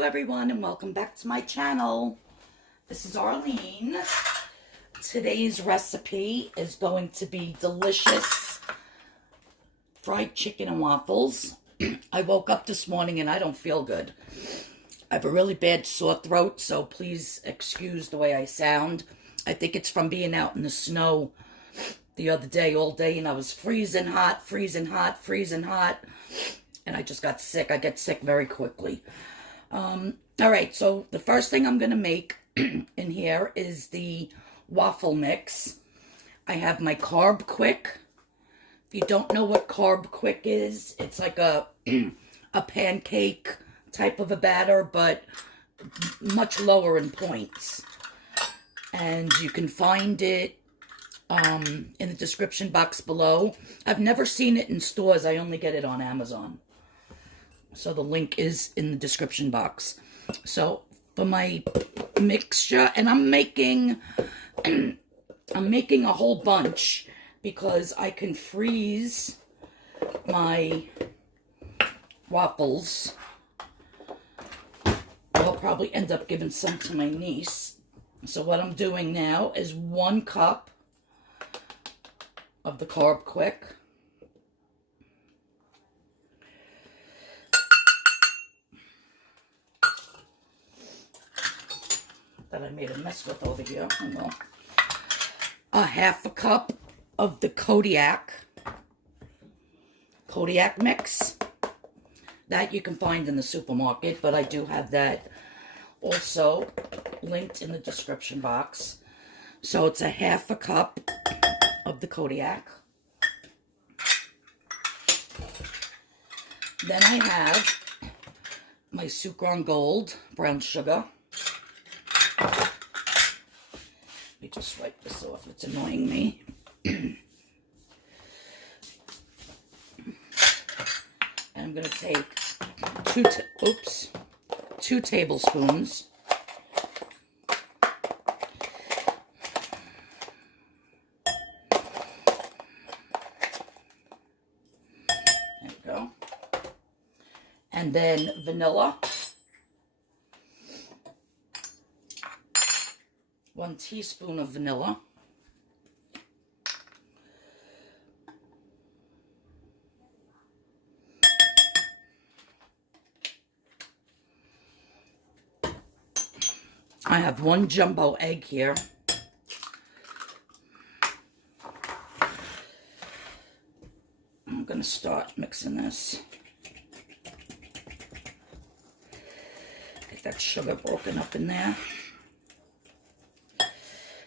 Hello everyone and welcome back to my channel. This is Arlene. Today's recipe is going to be delicious fried chicken and waffles. I woke up this morning and I don't feel good. I have a really bad sore throat, so please excuse the way I sound. I think it's from being out in the snow the other day all day, and I was freezing hot, and I just got sick. I get sick very quickly. Alright, so the first thing I'm going to make in here is the waffle mix. I have my Carb Quick. If you don't know what Carb Quick is, it's like a pancake type of a batter, but much lower in points. And you can find it in the description box below. I've never seen it in stores. I only get it on Amazon. So the link is in the description box. So for my mixture, and I'm making a whole bunch because I can freeze my waffles. I'll probably end up giving some to my niece. So what I'm doing now is 1 cup of the Carb Quick. That I made a mess with over here. Oh, well. A 1/2 cup of the Kodiac mix. That you can find in the supermarket, but I do have that also linked in the description box. So it's a 1/2 cup of the Kodiac. Then I have my Sukrin Gold brown sugar. Let me just wipe this off, it's annoying me. And I'm going to take 2 tablespoons. There we go. And then vanilla. 1 teaspoon of vanilla. I have 1 jumbo egg here. I'm going to start mixing this. Get that sugar broken up in there.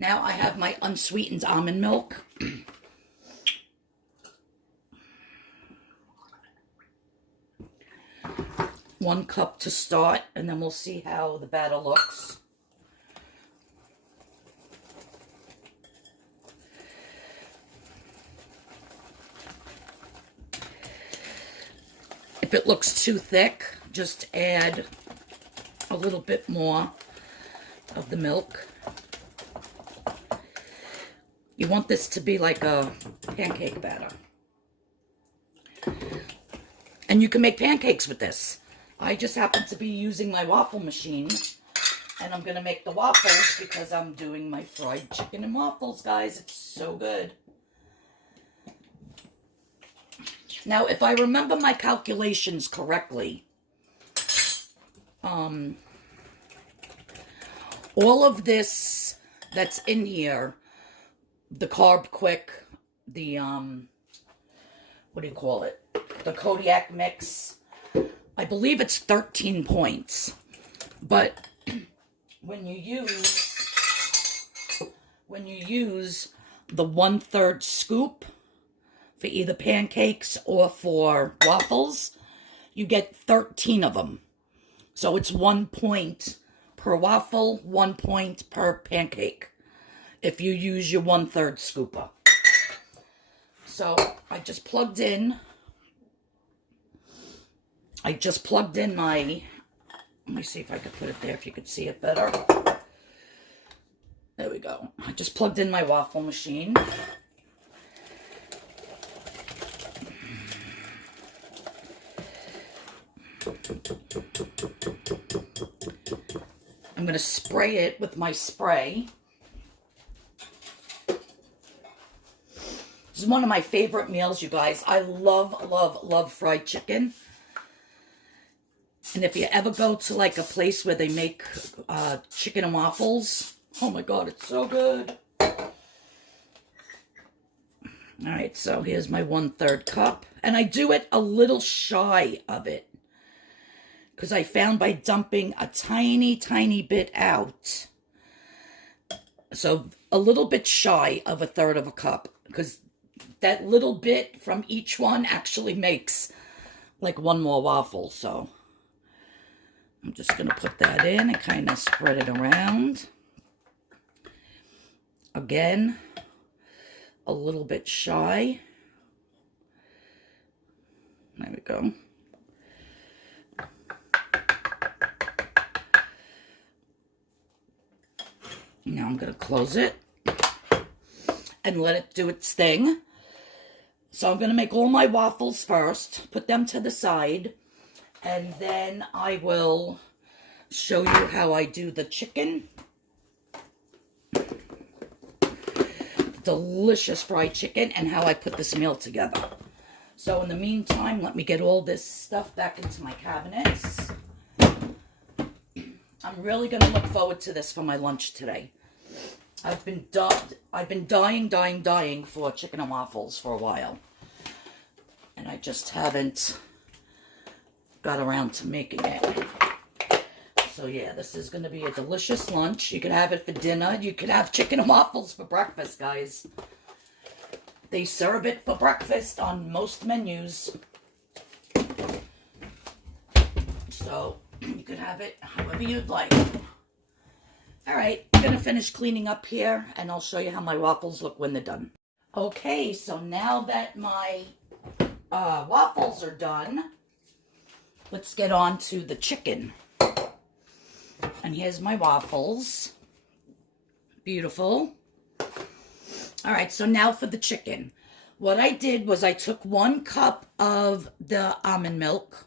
Now I have my unsweetened almond milk. 1 cup to start, and then we'll see how the batter looks. If it looks too thick, just add a little bit more of the milk. You want this to be like a pancake batter. And you can make pancakes with this. I just happen to be using my waffle machine. And I'm going to make the waffles because I'm doing my fried chicken and waffles, guys. It's so good. Now, if I remember my calculations correctly, all of this that's in here, the Carb Quick, the, what do you call it? The Kodiak mix, I believe it's 13 points. But when you use the 1/3 scoop for either pancakes or for waffles, you get 13 of them. So it's 1 point per waffle, 1 point per pancake, if you use your 1/3 scooper. So I just plugged in my, let me see if I could put it there if you could see it better. There we go. I just plugged in my waffle machine. going to spray it with my spray. This is one of my favorite meals, you guys. I love, love, love fried chicken. And if you ever go to like a place where they make chicken and waffles, oh my God, it's so good. All right, so here's my 1/3 cup. And I do it a little shy of it, because I found by dumping a tiny, tiny bit out. So a little bit shy of 1/3 cup, because that little bit from each one actually makes like one more waffle. So I'm just going to put that in and kind of spread it around. Again, a little bit shy. There we go. Now I'm going to close it and let it do its thing. So I'm going to make all my waffles first, put them to the side, and then I will show you how I do the chicken. Delicious fried chicken, and how I put this meal together. So in the meantime, let me get all this stuff back into my cabinets. I'm really going to look forward to this for my lunch today. I've been dying for chicken and waffles for a while. And I just haven't got around to making it. So yeah, this is going to be a delicious lunch. You could have it for dinner. You could have chicken and waffles for breakfast, guys. They serve it for breakfast on most menus. So you could have it however you'd like. All right, I'm going to finish cleaning up here, and I'll show you how my waffles look when they're done. Okay, so now that my waffles are done, let's get on to the chicken. And here's my waffles. Beautiful. All right, so now for the chicken. What I did was I took 1 cup of the almond milk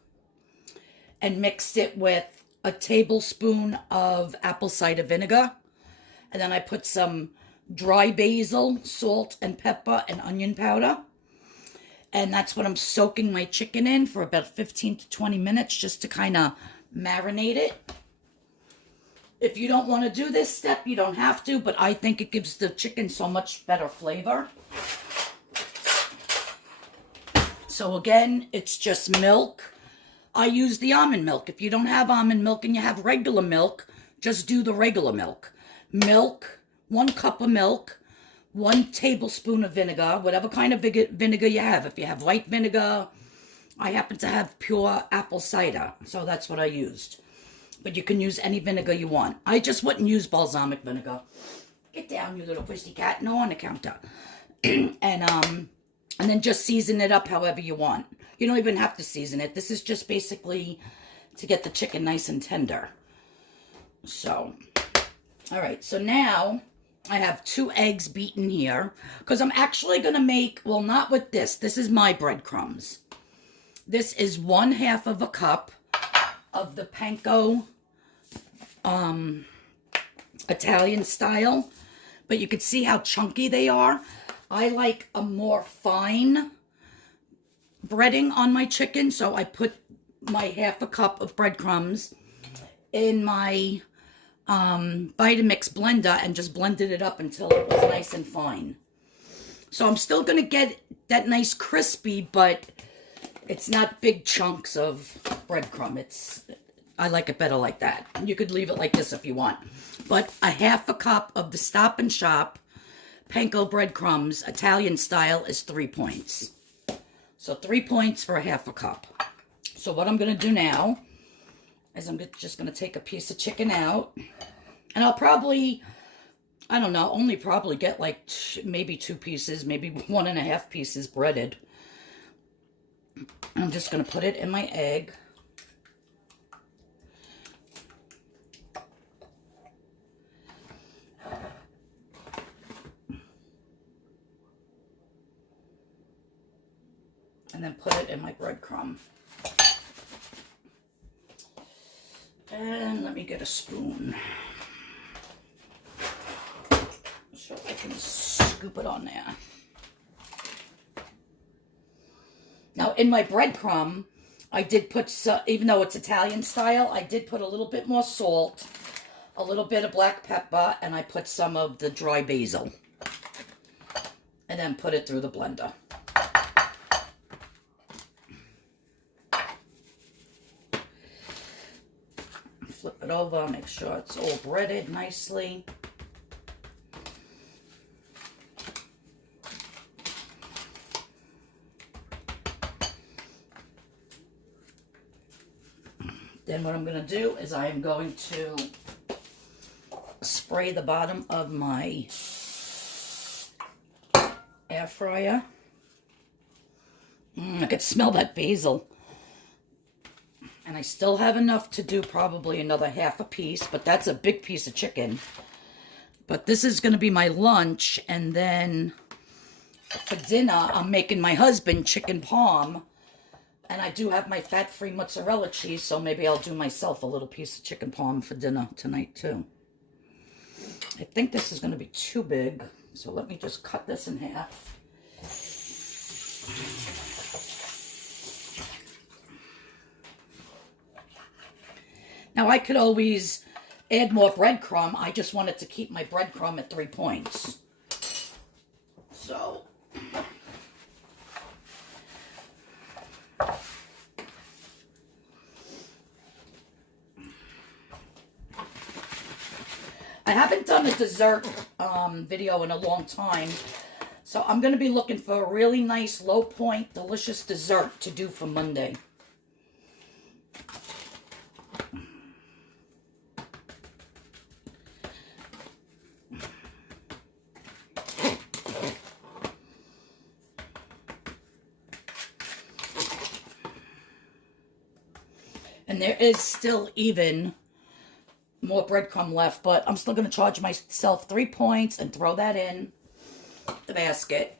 and mixed it with a tablespoon of apple cider vinegar. And then I put some dry basil, salt and pepper, and onion powder. And that's what I'm soaking my chicken in for about 15 to 20 minutes, just to kind of marinate it. If you don't want to do this step, you don't have to, but I think it gives the chicken so much better flavor. So again, it's just milk. I use the almond milk. If you don't have almond milk and you have regular milk, just do the regular milk. Milk, 1 cup of milk, 1 tablespoon of vinegar, whatever kind of vinegar you have. If you have white vinegar, I happen to have pure apple cider, so that's what I used. But you can use any vinegar you want. I just wouldn't use balsamic vinegar. Get down, you little pussy cat. No, on the counter. And then just season it up however you want. You don't even have to season it. This is just basically to get the chicken nice and tender. So, all right. So now I have 2 eggs beaten here, because I'm actually going to make, well, not with this. This is my breadcrumbs. This is 1/2 cup of the Panko Italian style. But you can see how chunky they are. I like a more fine breading on my chicken, so I put my 1/2 cup of breadcrumbs in my Vitamix blender and just blended it up until it was nice and fine. So I'm still going to get that nice crispy, but it's not big chunks of breadcrumb. I like it better like that. You could leave it like this if you want. But a 1/2 cup of the Stop and Shop Panko breadcrumbs, Italian style, is 3 points. So 3 points for a 1/2 cup. So what I'm going to do now is I'm just going to take a piece of chicken out. And I'll probably, I don't know, only probably get like maybe 2 pieces, maybe 1.5 pieces breaded. I'm just going to put it in my egg. And then put it in my breadcrumb. And let me get a spoon. scoop it on there. Now, in my breadcrumb, I did put, even though it's Italian style, I did put a little bit more salt, a little bit of black pepper, and I put some of the dry basil. And then put it through the blender. Flip it over, make sure it's all breaded nicely. Then what I'm going to do is I am going to spray the bottom of my air fryer. I could smell that basil. And I still have enough to do probably another half a piece, but that's a big piece of chicken. But this is going to be my lunch, and then for dinner, I'm making my husband chicken parm. And I do have my fat-free mozzarella cheese, so maybe I'll do myself a little piece of chicken parm for dinner tonight, too. I think this is going to be too big, so let me just cut this in half. Now, I could always add more breadcrumb. I just wanted to keep my breadcrumb at 3 points. So... I haven't done a dessert video in a long time, so I'm going to be looking for a really nice, low point, delicious dessert to do for Monday. And there is still even more breadcrumb left, but I'm still going to charge myself 3 points and throw that in the basket.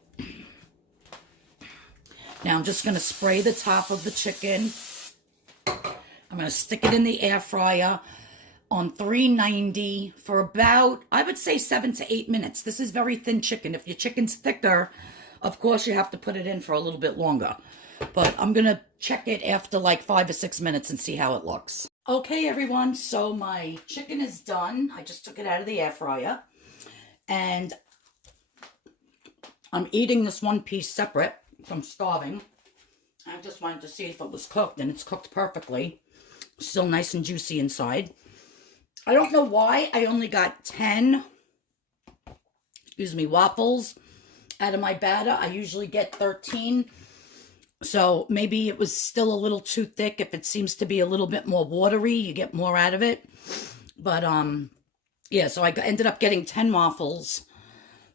Now I'm just going to spray the top of the chicken. I'm going to stick it in the air fryer on 390 for about, I would say 7 to 8 minutes. This is very thin chicken. If your chicken's thicker, of course you have to put it in for a little bit longer. But I'm going to check it after like 5 or 6 minutes and see how it looks. Okay, everyone, so my chicken is done. I just took it out of the air fryer. And I'm eating this one piece separate from starving. I just wanted to see if it was cooked, and it's cooked perfectly. Still nice and juicy inside. I don't know why I only got 10, waffles out of my batter. I usually get 13. So maybe it was still a little too thick. If it seems to be a little bit more watery, you get more out of it. But, yeah, so I ended up getting 10 waffles.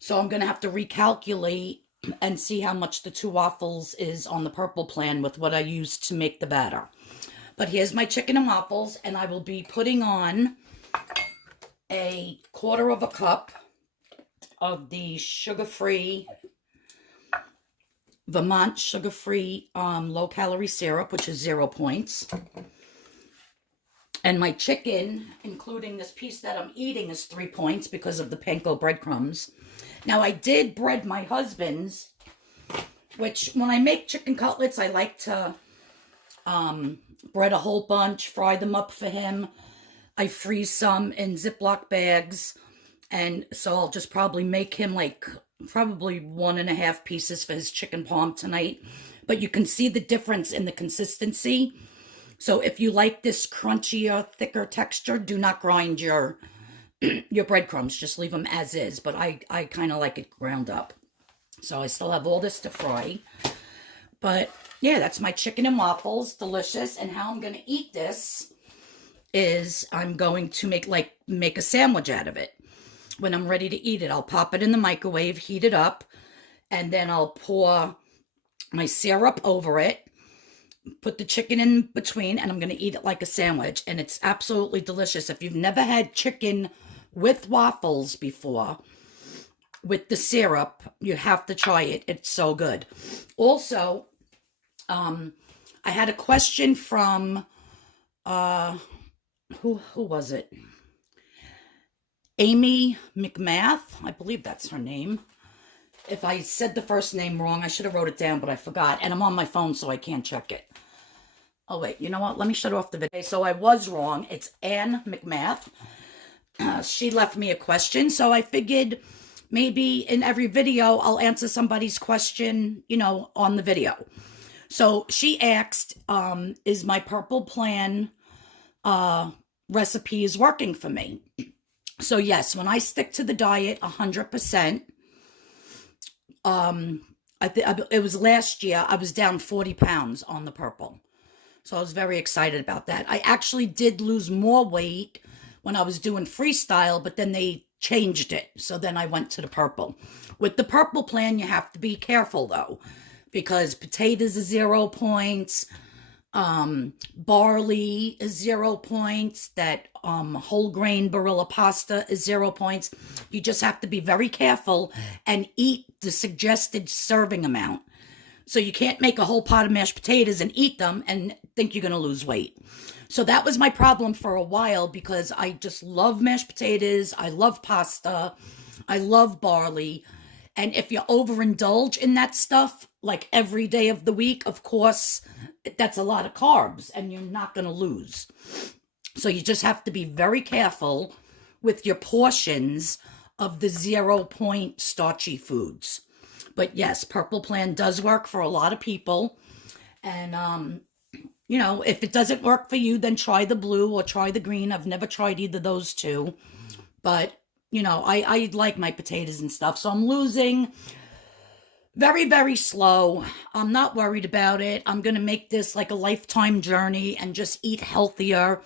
So I'm going to have to recalculate and see how much the 2 waffles is on the purple plan with what I used to make the batter. But here's my chicken and waffles, and I will be putting on a 1/4 cup of the sugar-free Vermont sugar-free low-calorie syrup, which is 0 points. And my chicken, including this piece that I'm eating, is 3 points because of the panko breadcrumbs. Now, I did bread my husband's, which when I make chicken cutlets, I like to bread a whole bunch, fry them up for him. I freeze some in Ziploc bags, and so I'll just probably make him like probably 1.5 pieces for his chicken parm tonight. But you can see the difference in the consistency. So if you like this crunchier, thicker texture, do not grind your breadcrumbs. Just leave them as is. But I kind of like it ground up. So I still have all this to fry. But yeah, that's my chicken and waffles. Delicious. And how I'm going to eat this is I'm going to make a sandwich out of it. When I'm ready to eat it, I'll pop it in the microwave, heat it up, and then I'll pour my syrup over it, put the chicken in between, and I'm going to eat it like a sandwich. And it's absolutely delicious. If you've never had chicken with waffles before, with the syrup, you have to try it. It's so good. Also, I had a question from, who was it? Amy McMath, I believe that's her name. If I said the first name wrong, I should have wrote it down, but I forgot. And I'm on my phone, so I can't check it. Oh, wait. You know what? Let me shut off the video. Okay, so I was wrong. It's Ann McMath. She left me a question, so I figured maybe in every video I'll answer somebody's question, you know, on the video. So she asked, is my purple plan recipe is working for me? So yes, when I stick to the diet 100%, it was last year, I was down 40 pounds on the purple. So I was very excited about that. I actually did lose more weight when I was doing freestyle, but then they changed it. So then I went to the purple. With the purple plan, you have to be careful though, because potatoes are 0 points, barley is 0 points, that whole grain Barilla pasta is 0 points. You just have to be very careful and eat the suggested serving amount. So you can't make a whole pot of mashed potatoes and eat them and think you're going to lose weight. So that was my problem for a while, because I just love mashed potatoes, I love pasta, I love barley. And if you overindulge in that stuff, like every day of the week, of course, that's a lot of carbs and you're not going to lose. So you just have to be very careful with your portions of the 0 point starchy foods. But yes, purple plan does work for a lot of people. And, you know, if it doesn't work for you, then try the blue or try the green. I've never tried either of those two. But, you know, I like my potatoes and stuff. So I'm losing very, very slow. I'm not worried about it. I'm going to make this like a lifetime journey and just eat healthier.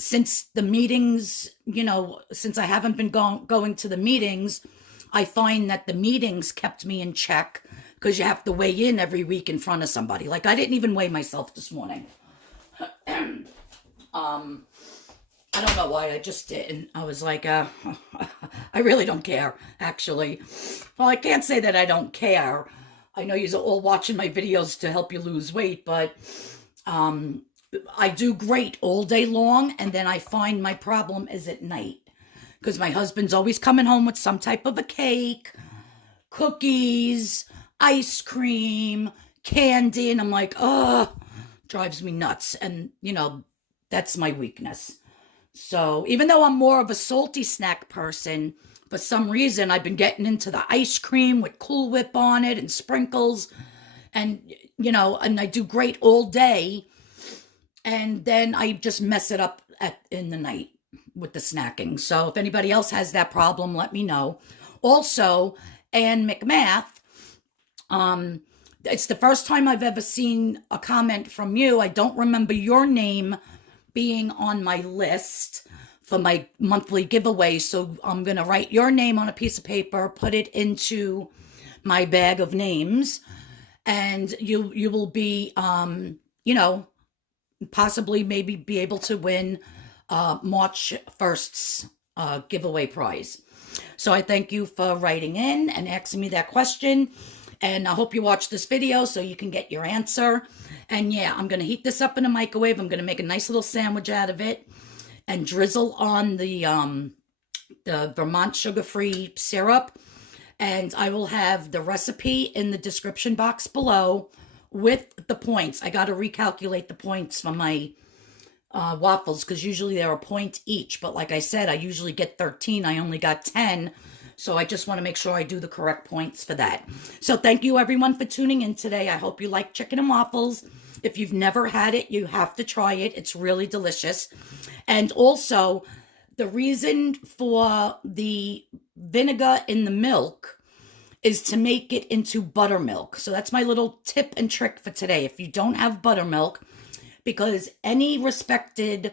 Since the meetings, you know, since I haven't been going to the meetings, I find that the meetings kept me in check, because you have to weigh in every week in front of somebody. Like, I didn't even weigh myself this morning. I don't know why, I just didn't. I was like, I really don't care, actually. Well, I can't say that I don't care. I know you're all watching my videos to help you lose weight, but I do great all day long, and then I find my problem is at night. Because my husband's always coming home with some type of a cake, cookies, ice cream, candy, and I'm like, oh, drives me nuts. And, you know, that's my weakness. So even though I'm more of a salty snack person, for some reason I've been getting into the ice cream with Cool Whip on it and sprinkles. And, you know, and I do great all day. And then I just mess it up in the night with the snacking. So if anybody else has that problem, let me know. Also, Ann McMath, it's the first time I've ever seen a comment from you. I don't remember your name being on my list for my monthly giveaway. So I'm going to write your name on a piece of paper, put it into my bag of names, and you will be, you know, possibly maybe be able to win March 1st's giveaway prize. So I thank you for writing in and asking me that question. And I hope you watch this video so you can get your answer. And yeah, I'm going to heat this up in a microwave. I'm going to make a nice little sandwich out of it and drizzle on the Vermont sugar-free syrup. And I will have the recipe in the description box below with the points. I got to recalculate the points for my waffles, because usually they're a point each, but like I said, I usually get 13. I only got 10, so I just want to make sure I do the correct points for that. So thank you everyone for tuning in today. I hope you like chicken and waffles. If you've never had it, you have to try it. It's really delicious. And also, the reason for the vinegar in the milk is to make it into buttermilk. So that's my little tip and trick for today. If you don't have buttermilk, because any respected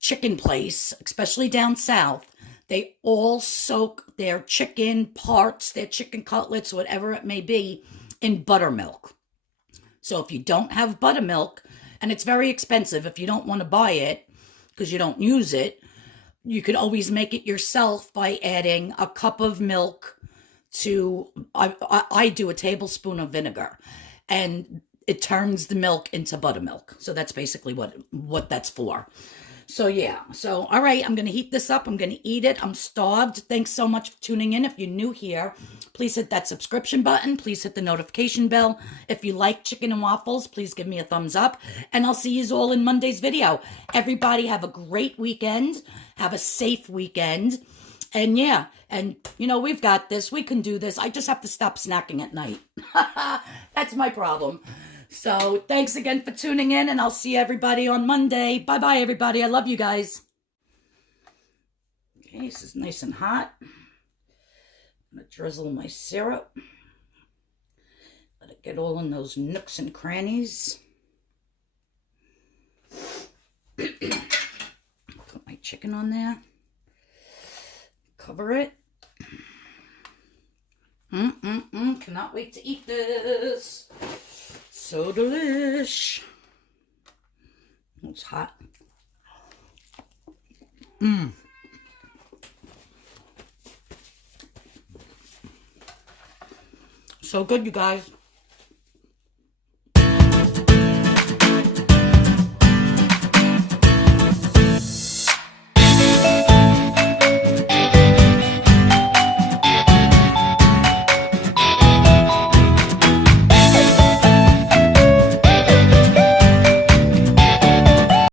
chicken place, especially down south, they all soak their chicken parts, their chicken cutlets, whatever it may be, in buttermilk. So if you don't have buttermilk, and it's very expensive if you don't want to buy it because you don't use it, you could always make it yourself by adding a cup of milk to, I do a tablespoon of vinegar, and it turns the milk into buttermilk. So that's basically what that's for. So yeah, so all right, I'm going to heat this up. I'm going to eat it. I'm starved. Thanks so much for tuning in. If you're new here, please hit that subscription button. Please hit the notification bell. If you like chicken and waffles, please give me a thumbs up. And I'll see you all in Monday's video. Everybody have a great weekend. Have a safe weekend. And yeah, and you know, we've got this. We can do this. I just have to stop snacking at night. That's my problem. So thanks again for tuning in, and I'll see everybody on Monday. Bye-bye, everybody. I love you guys. Okay, this is nice and hot. I'm going to drizzle my syrup. Let it get all in those nooks and crannies. Put my chicken on there. Cover it. Cannot wait to eat this. So delish. It's hot. So good, you guys.